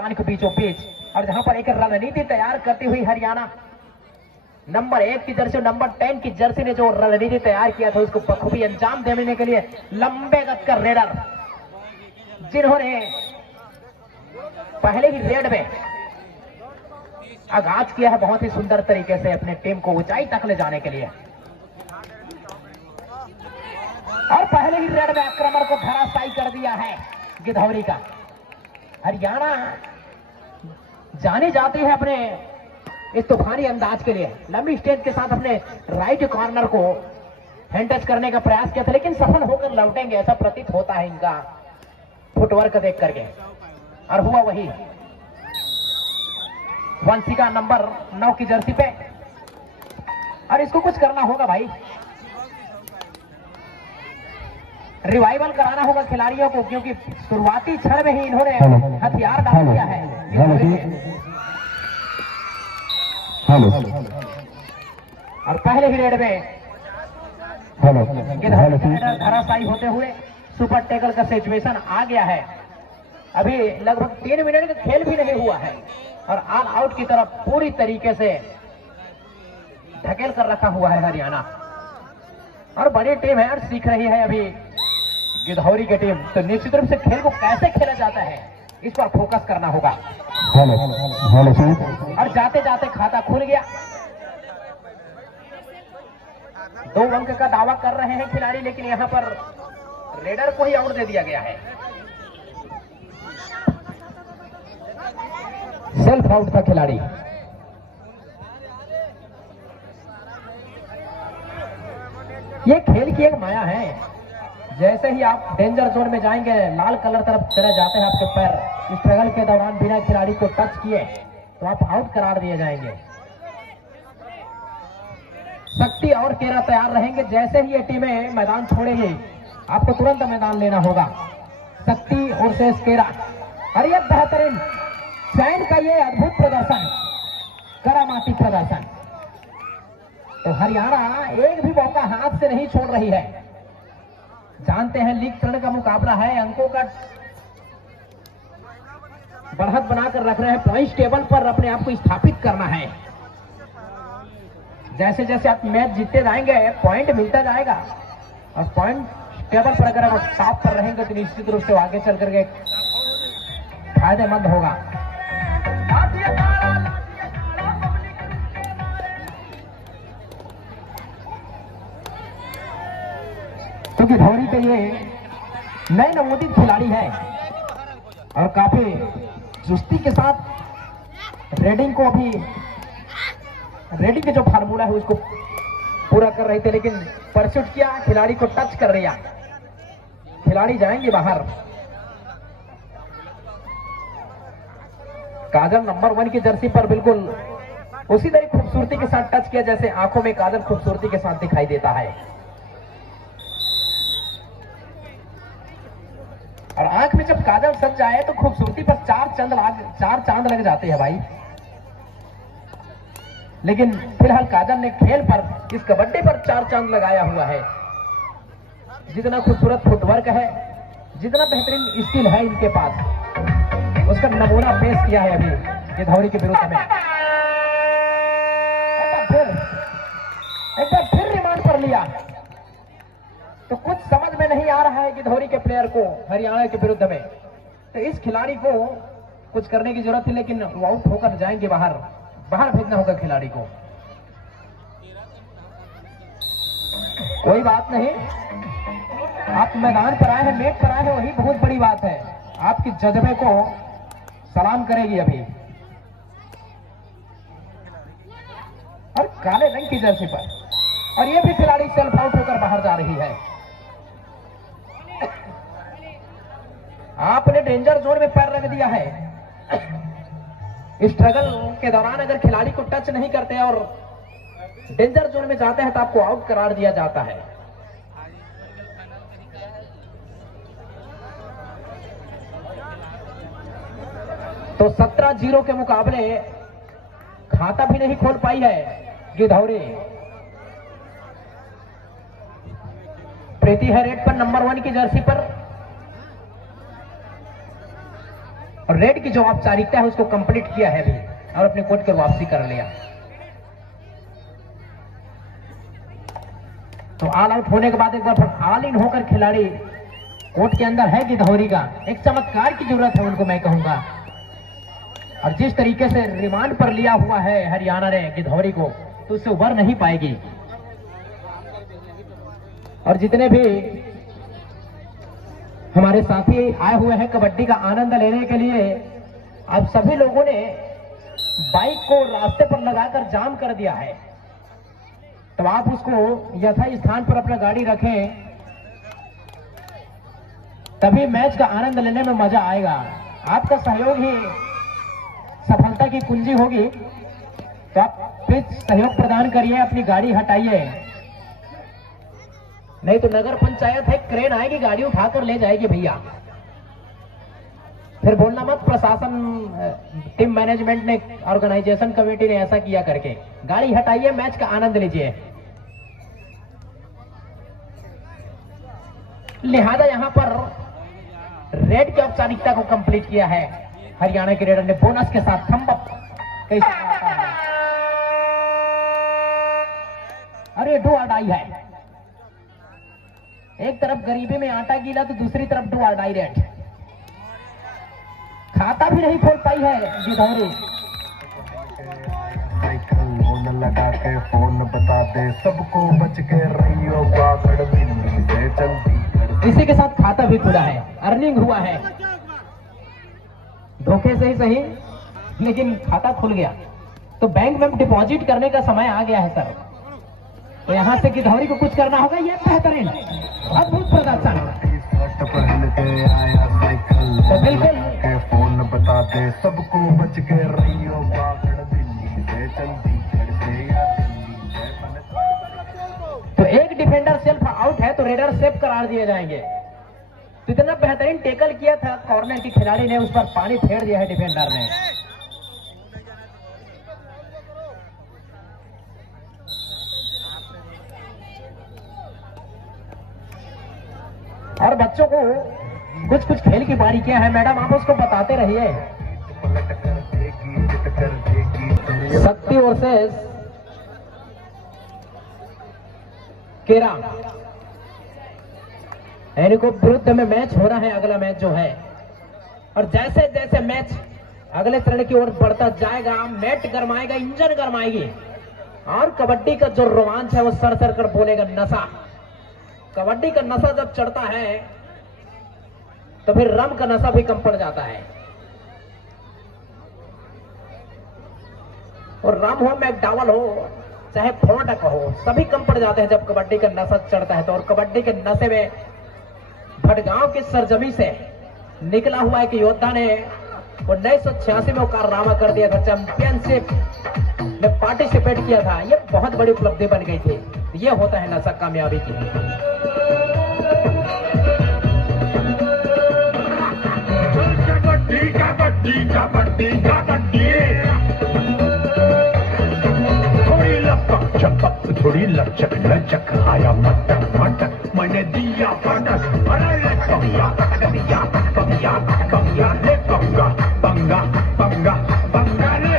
के बीचों बीच, और जहां पर एक रणनीति तैयार करती हुई हरियाणा नंबर 1 की जर्सी, नंबर 10 की जर्सी ने जो रणनीति तैयार किया था उसको बखूबी अंजाम देने के लिए लंबे गज का रेडर, जिन्होंने पहले ही रेड में आगाज किया है बहुत ही सुंदर तरीके से अपने टीम को ऊंचाई तक ले जाने के लिए, और पहले ही रेड में आक्रमण को धराशायी कर दिया है गिधौरी का। हरियाणा जानी जाती है अपने इस तूफानी अंदाज के लिए। लंबी स्टेज के साथ अपने राइट कॉर्नर को हैंड टच करने का प्रयास किया था, लेकिन सफल होकर लौटेंगे ऐसा प्रतीत होता है इनका फुटवर्क देख करके, और हुआ वही। वंशिका नंबर 9 की जर्सी पे, और इसको कुछ करना होगा भाई, रिवाइवल कराना होगा खिलाड़ियों को, क्योंकि शुरुआती क्षण में ही इन्होंने हथियार डाल दिया है। और पहले ही रेड में धराशायी होते हुए सुपर टैकल का सिचुएशन आ गया है। अभी लगभग 3 मिनट का खेल भी नहीं हुआ है, और ऑल आउट की तरफ पूरी तरीके से ढकेल कर रखा हुआ है हरियाणा। और बड़ी टीम है और सीख रही है अभी गिधौरी की टीम, तो निश्चित रूप से खेल को कैसे खेला जाता है इस पर फोकस करना होगा। और जाते जाते खाता खुल गया। 2 अंक का दावा कर रहे हैं खिलाड़ी, लेकिन यहां पर रेडर को ही आउट दे दिया गया है। सेल्फ आउट था खिलाड़ी। ये खेल की एक माया है, जैसे ही आप डेंजर जोन में जाएंगे लाल कलर तरफ चले जाते हैं आपके पैर, स्ट्रगल के दौरान बिना खिलाड़ी को टच किए तो आप आउट करार दिए जाएंगे। शक्ति और केरा तैयार रहेंगे, जैसे ही ये टीमें मैदान छोड़ेंगी आपको तुरंत मैदान लेना होगा। शक्ति और शेष केरा, और ये बेहतरीन चैन का ये अद्भुत प्रदर्शन, करामाती प्रदर्शन। तो हरियाणा एक भी मौका हाथ से नहीं छोड़ रही है। जानते हैं लीग चरण का मुकाबला है, अंकों का बढ़त बनाकर रख रहे हैं, पॉइंट टेबल पर अपने आप को स्थापित करना है। जैसे जैसे आप मैच जीतते जाएंगे पॉइंट मिलता जाएगा, और पॉइंट टेबल पर अगर आप टॉप पर रहेंगे तो निश्चित रूप से आगे चल करके फायदेमंद होगा। क्योंकि गिधौरी के ये नए नवोदित खिलाड़ी है और काफी चुस्ती के साथ रेडिंग को अभी रेडिंग के जो फार्मूला है उसको पूरा कर रहे थे, लेकिन परस्यूट किया, खिलाड़ी को टच कर लिया, खिलाड़ी जाएंगे बाहर। काजल नंबर 1 की जर्सी पर बिल्कुल उसी तरह खूबसूरती के साथ टच किया जैसे आंखों में काजल खूबसूरती के साथ दिखाई देता है, और आंख में जब काजल सज जाए तो खूबसूरती पर 4 चांद लग जाते हैं भाई। लेकिन फिलहाल काजल ने खेल पर, इस कबड्डी पर 4 चांद लगाया हुआ है। जितना खूबसूरत फुटवर्क है, जितना बेहतरीन स्किल है इनके पास, उसका नमूना पेश किया है अभी गिधौरी के विरुद्ध में। एक बार फिर रिमांड पर लिया, तो कुछ समझ में नहीं आ रहा है गिधौरी के प्लेयर को हरियाणा के विरुद्ध में। तो इस खिलाड़ी को कुछ करने की जरूरत थी, लेकिन वो आउट होकर जाएंगे बाहर भेजना होगा खिलाड़ी को। कोई बात नहीं, आप मैदान पर आए हैं, नेट पर आए हैं, वही बहुत बड़ी बात है। आपकी जज्बे को सलाम करेगी अभी। और काले रंग की जर्सी पर, और ये भी खिलाड़ी सेल्फ आउट होकर बाहर जा रही है। आपने डेंजर जोन में पैर रख दिया है। स्ट्रगल के दौरान अगर खिलाड़ी को टच नहीं करते और डेंजर जोन में जाते हैं तो आपको आउट करार दिया जाता है। तो 17-0 के मुकाबले खाता भी नहीं खोल पाई है गिधौरी। प्रीति है रेड पर नंबर 1 की जर्सी पर, और रेड की जो औपचारिकता है उसको कंप्लीट किया है अभी और अपने कोर्ट पर वापसी कर लिया। तो ऑल आउट होने के बाद एक बार फिर ऑल इन होकर खिलाड़ी कोर्ट के अंदर है गिधौरी का। एक चमत्कार की जरूरत है उनको, मैं कहूंगा। और जिस तरीके से रिमांड पर लिया हुआ है हरियाणा ने गिधौरी को, तो उससे उबर नहीं पाएगी। और जितने भी हमारे साथी आए हुए हैं कबड्डी का आनंद लेने के लिए, अब सभी लोगों ने बाइक को रास्ते पर लगाकर जाम कर दिया है। तो आप उसको यथा स्थान पर अपना गाड़ी रखें, तभी मैच का आनंद लेने में मजा आएगा। आपका सहयोग ही सफलता की कुंजी होगी। तो आप प्लीज सहयोग प्रदान करिए, अपनी गाड़ी हटाइए, नहीं तो नगर पंचायत है, क्रेन आएगी, गाड़ी उठाकर ले जाएगी भैया। फिर बोलना मत प्रशासन, टीम मैनेजमेंट ने, ऑर्गेनाइजेशन कमेटी ने ऐसा किया करके। गाड़ी हटाइए, मैच का आनंद लीजिए। लिहाजा यहां पर रेड की औपचारिकता को कंप्लीट किया है हरियाणा के रेडर ने बोनस के साथ। थंब अप कैसे आता है, अरे डू और डाई है। एक तरफ गरीबी में आटा गीला तो दूसरी तरफ डू और डाई रेड। खाता भी नहीं खोल पाई है गिधौरी। लगा के फोन बता दे सबको, बच के रहियो बागड़ बिल्ली से चलती। इसी के साथ खाता भी खुला है, अर्निंग हुआ है, धोखे से ही सही, लेकिन खाता खुल गया। तो बैंक में डिपॉजिट करने का समय आ गया है सर। तो यहां से गिधौरी को कुछ करना होगा। ये बेहतरीन अद्भुत प्रदर्शन। तो बिल्कुल फोन बता दे सबको, बच के रहियो बागड़ बिल्ली से चलती। तो एक डिफेंडर सेल्फ आउट है, तो रेडर सेफ करार दिए जाएंगे। तो इतना बेहतरीन टेकल किया था कॉर्नर के खिलाड़ी ने, उस पर पानी फेर दिया है डिफेंडर ने। और बच्चों को कुछ कुछ खेल की बारीकियां हैं मैडम, आप उसको बताते रहिए। शक्ति वर्सेस केरा को विरुद्ध में मैच हो रहा है, अगला मैच जो है। और जैसे जैसे मैच अगले चरण की ओर बढ़ता जाएगा, मैट गरमाएगा, इंजन गरमाएगी, और कबड्डी का जो रोमांच है वो सर सर कर बोलेगा नशा। कबड्डी का नशा जब चढ़ता है तो फिर रम का नशा भी कम पड़ जाता है। और रम हो, मैकडावल हो, चाहे फोर्टक हो, सभी कम पड़ जाते हैं जब कबड्डी का नशा चढ़ता है। तो और कबड्डी के नशे में भटगांव की सरजमी से निकला हुआ एक योद्धा ने 1986 में कारनामा कर दिया था, चैंपियनशिप में पार्टिसिपेट किया था। ये बहुत बड़ी उपलब्धि बन गई थी। ये होता है नशा कामयाबी की। कबड्डी कबड्डी कबड्डी थोड़ी लपक चपक, थोड़ी लचक लचक, आया मटक मटक, मैंने दिया फटक। अरे ले पंगा पंगा पंगा पंगा, ले पंगा पंगा पंगा पंगा ले।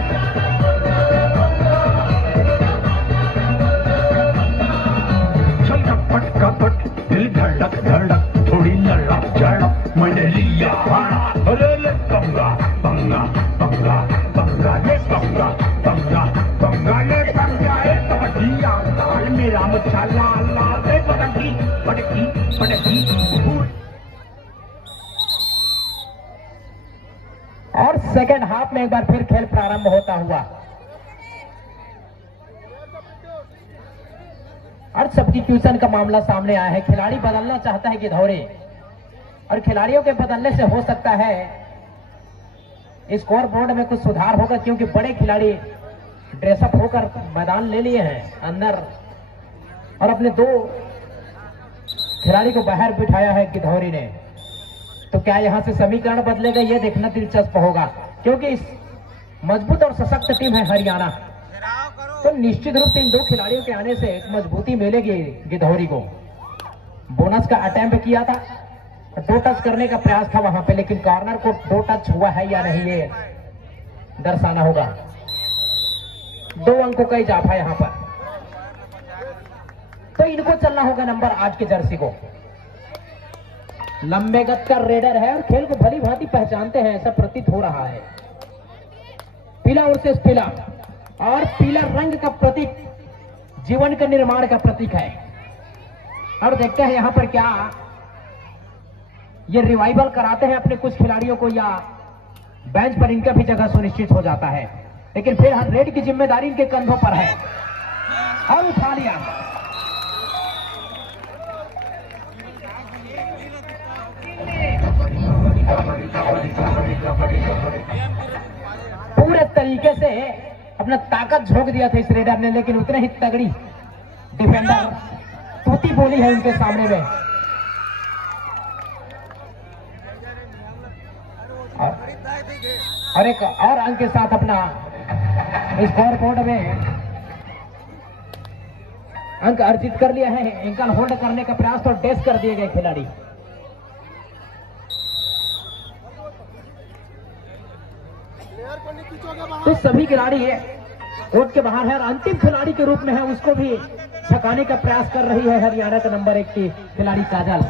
चल झपट कपट, दिल धड़क धड़क, थोड़ी लड़क झड़क, मैंने लिया भाड़ा। अरे ले पंगा पंगा पंगा पंगा, ले पंगा पंगा पंगा, ले पंगा। कबड्डिया लाल मेरा मसाला लाल, ले पटकी पटकी पटकी। और सेकेंड हाफ में एक बार फिर खेल प्रारंभ होता हुआ। और सब्स्टिट्यूशन का मामला सामने आया है। खिलाड़ी बदलना चाहता है गिधौरी, और खिलाड़ियों के बदलने से हो सकता है स्कोर बोर्ड में कुछ सुधार होगा, क्योंकि बड़े खिलाड़ी ड्रेसअप होकर मैदान ले लिए हैं अंदर, और अपने दो खिलाड़ी को बाहर बिठाया है गिधौरी ने। तो क्या यहां से समीकरण बदलेगा, यह देखना दिलचस्प होगा, क्योंकि इस मजबूत और सशक्त टीम है हरियाणा। तो निश्चित रूप से इन दो खिलाड़ियों के आने से एक मजबूती मिलेगी गिधौरी को। बोनस का अटेम्प्ट किया था, 2 टच करने का प्रयास था वहां पे, लेकिन कॉर्नर को 2 टच हुआ है या नहीं ये दर्शाना होगा। 2 अंकों का इजाफा यहां पर, तो इनको चलना होगा नंबर 8 के जर्सी को। लंबे गत का रेडर है और खेल को भली भांति पहचानते हैं, ऐसा प्रतीत हो रहा है। पीला वर्सेस पीला, और पीला रंग का प्रतीक जीवन का निर्माण का प्रतीक है। और देखते हैं यहां पर क्या ये रिवाइवल कराते हैं अपने कुछ खिलाड़ियों को, या बेंच पर इनका भी जगह सुनिश्चित हो जाता है। लेकिन फिर हर रेड की जिम्मेदारी इनके कंधों पर है, और उठा लिया। पूरे तरीके से अपना ताकत झोंक दिया था इस रेडर ने, लेकिन उतने ही तगड़ी डिफेंडर तूती बोली है उनके सामने में। और एक और अंक के साथ अपना स्कोर बोर्ड में अंक अर्जित कर लिया है। एंकल होल्ड करने का प्रयास और डेस कर दिए गए खिलाड़ी। तो सभी खिलाड़ी कोर्ट के बाहर है, और अंतिम खिलाड़ी के रूप में है उसको भी छकाने का प्रयास कर रही है हरियाणा का नंबर 1 की खिलाड़ी काजल।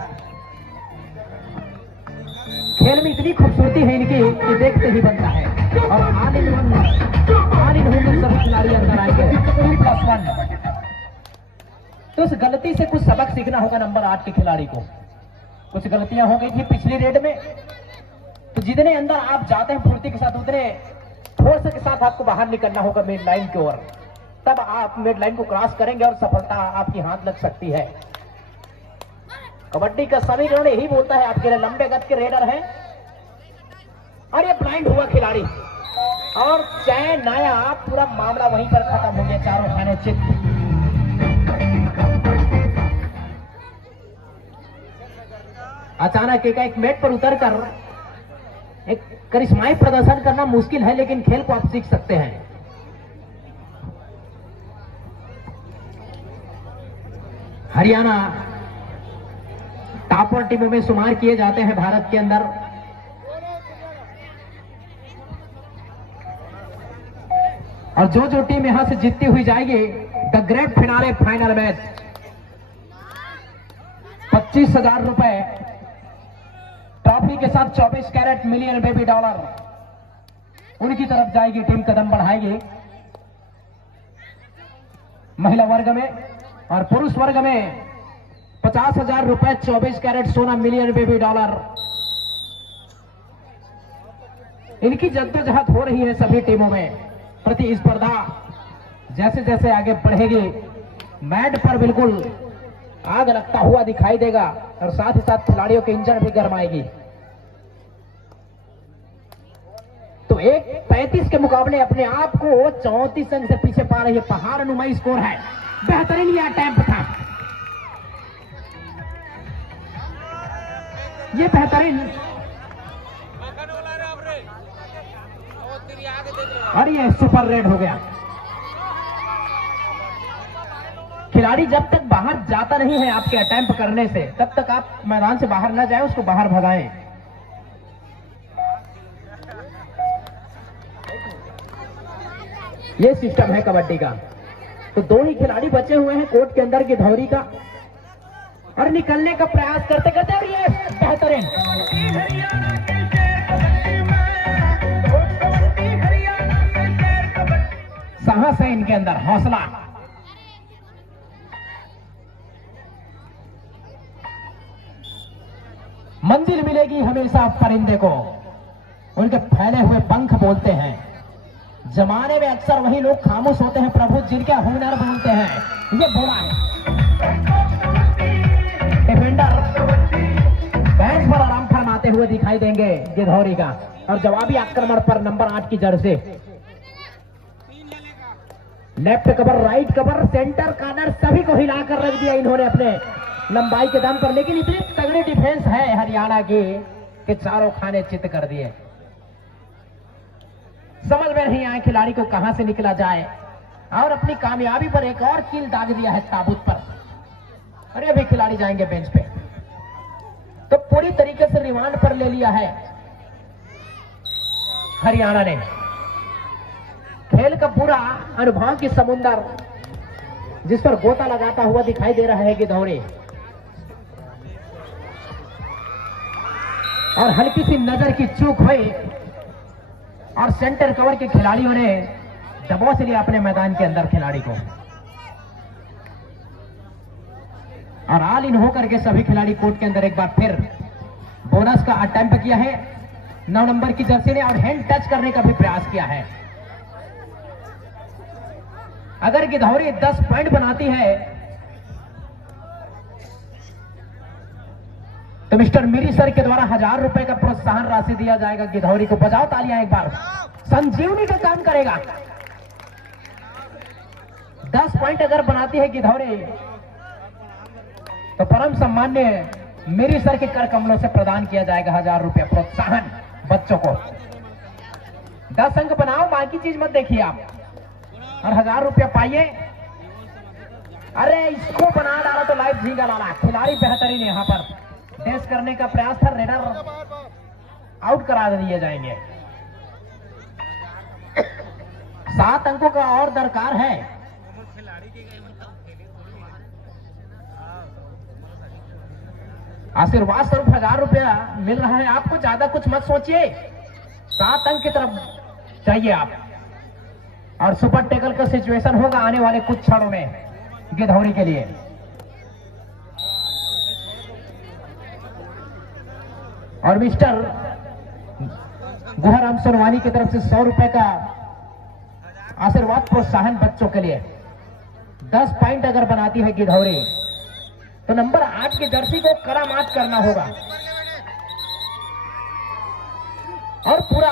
खेल में इतनी खूबसूरती है इनकी कि देखते ही बनता है। और ऑल इन वन सभी खिलाड़ी अंदर आएंगे 2+1। तो उस गलती से कुछ सबक सीखना होगा नंबर 8 के खिलाड़ी को। कुछ गलतियां हो गई थी पिछली रेड में, तो जितने अंदर आप जाते हैं फुर्ती के साथ, उतने फोर्स के साथ आपको बाहर निकलना होगा मिड लाइन की ओर। तब आप मिड लाइन को क्रॉस करेंगे और सफलता आपकी हाथ लग सकती है। कबड्डी का समीकरण यही बोलता है आपके लिए, लंबे गत के रेडर हैं और ये ब्लाइंड हुआ खिलाड़ी, और चैन नाया पूरा मामला वहीं पर खत्म हो गया। चारों खाने चित। अचानक एक मेट पर उतरकर एक करिश्माई प्रदर्शन करना मुश्किल है, लेकिन खेल को आप सीख सकते हैं। हरियाणा टॉपर टीमों में शुमार किए जाते हैं भारत के अंदर। और जो टीम यहां से जीतती हुई जाएगी the great finale final match 25,000 रुपए ट्रॉफी के साथ 24 कैरेट मिलियन बेबी डॉलर उनकी तरफ जाएगी। टीम कदम बढ़ाएगी महिला वर्ग में, और पुरुष वर्ग में 50,000 रुपए 24 कैरेट सोना मिलियन बेबी डॉलर। इनकी जद्दोजहद हो रही है सभी टीमों में। प्रतिस्पर्धा जैसे जैसे आगे बढ़ेगी मैट पर बिल्कुल आग लगता हुआ दिखाई देगा, और साथ ही साथ खिलाड़ियों के इंजन भी गरमाएगी। तो 1-35 के मुकाबले अपने आप को 34 अंक से पीछे पा रही है। पहाड़ नुमाई स्कोर है, बेहतरीन यह अटैम्प्ट था, ये बेहतरीन, और ये सुपर रेड हो गया। खिलाड़ी जब तक बाहर जाता नहीं है आपके अटैम्प्ट करने से, तब तक आप मैदान से बाहर न जाएं, उसको बाहर भगाएं। ये सिस्टम है कबड्डी का। तो 2 ही खिलाड़ी बचे हुए हैं कोर्ट के अंदर की धौरी का, और निकलने का प्रयास करते करते, और ये बेहतरीन साहस है इनके अंदर, हौसला। मंजिल मिलेगी हमेशा परिंदे को, उनके फैले हुए पंख बोलते हैं। जमाने में अक्सर वही लोग खामोश होते हैं प्रभु जिनके हुनर बोलते हैं। ये बोला है डिफेंडर बैंच पर आराम फरमाते हुए दिखाई देंगे गिधौरी का, और जवाबी आक्रमण पर नंबर 8 की Jersey. Left cover, right cover, centre corner सभी को हिलाकर रख दिया इन्होंने अपने लंबाई के दम पर। लेकिन इतनी तगड़ी डिफेंस है हरियाणा की कि चारों खाने चित कर दिए। समझ में नहीं आए खिलाड़ी को कहां से निकला जाए, और अपनी कामयाबी पर एक और कील दाग दिया है ताबूत पर। अरे अभी खिलाड़ी जाएंगे बेंच पे। तो पूरी तरीके से रिमांड पर ले लिया है हरियाणा ने। खेल का पूरा अनुभव की समुंदर जिस पर गोता लगाता हुआ दिखाई दे रहा है गिद्धौरी, और हल्की सी नजर की चूक हुई और सेंटर कवर के खिलाड़ियों ने दबोच लिया अपने मैदान के अंदर खिलाड़ी को, और ऑल इन होकर के सभी खिलाड़ी कोर्ट के अंदर एक बार फिर बोनस का अटेम्प्ट किया है 9 नंबर की जर्सी ने, और हैंड टच करने का भी प्रयास किया है। अगर गिद्धौरी 10 पॉइंट बनाती है तो मिस्टर मीरी सर के द्वारा 1000 रुपए का प्रोत्साहन राशि दिया जाएगा गिद्धौरी को। बजाओ तालियां एक बार, संजीवनी का काम करेगा। 10 पॉइंट अगर बनाती है गिद्धौरी तो परम सम्मान्य मीरी सर के कर कमलों से प्रदान किया जाएगा 1000 रुपया प्रोत्साहन बच्चों को। 10 अंक बनाओ, बाकी चीज मत देखिए आप, और 1000 रुपया पाइए। अरे इसको बना डाला तो लाइफ झींगा लाला। खिलाड़ी बेहतरीन यहां पर डैश करने का प्रयास था, रेडर आउट करा दिए जाएंगे। 7 अंकों का और दरकार है। आशीर्वाद स्वरूप 1000 रुपया मिल रहा है आपको, ज्यादा कुछ मत सोचिए, 7 अंक की तरफ चाहिए आप। और सुपर टेकल का सिचुएशन होगा आने वाले कुछ क्षणों में गिद्धौरी के लिए। और मिस्टर गुहाराम सोनवानी की तरफ से 100 रुपए का आशीर्वाद प्रोत्साहन बच्चों के लिए। 10 पॉइंट अगर बनाती है गिद्धौरी तो नंबर 8 की जर्सी को करामात करना होगा, और पूरा